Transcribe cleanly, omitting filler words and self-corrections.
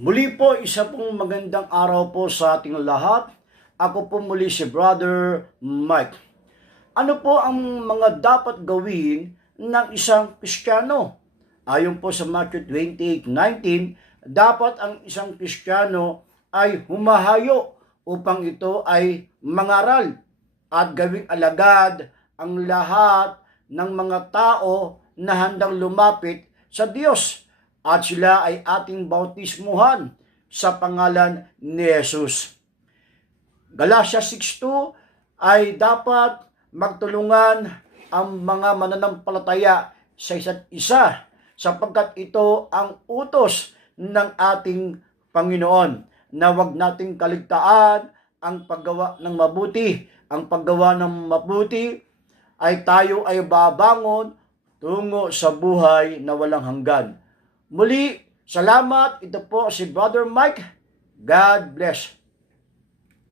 Muli po, isa pong magandang araw po sa ating lahat. Ako po muli si Brother Mike. Ano po ang mga dapat gawin ng isang Kristiyano? Ayon po sa Matthew 28:19, dapat ang isang Kristiyano ay humahayo upang ito ay mangaral at gawing alagad ang lahat ng mga tao na handang lumapit sa Diyos at sila ay ating bautismuhan sa pangalan ni Jesus. Galatia 6:2 ay dapat magtulungan ang mga mananampalataya sa isa't isa sapagkat ito ang utos ng ating Panginoon na wag nating kaligtaan ang paggawa ng mabuti. Ang paggawa ng mabuti ay tayo ay babangon tungo sa buhay na walang hanggan. Muli, salamat. Ito po si Brother Mike. God bless.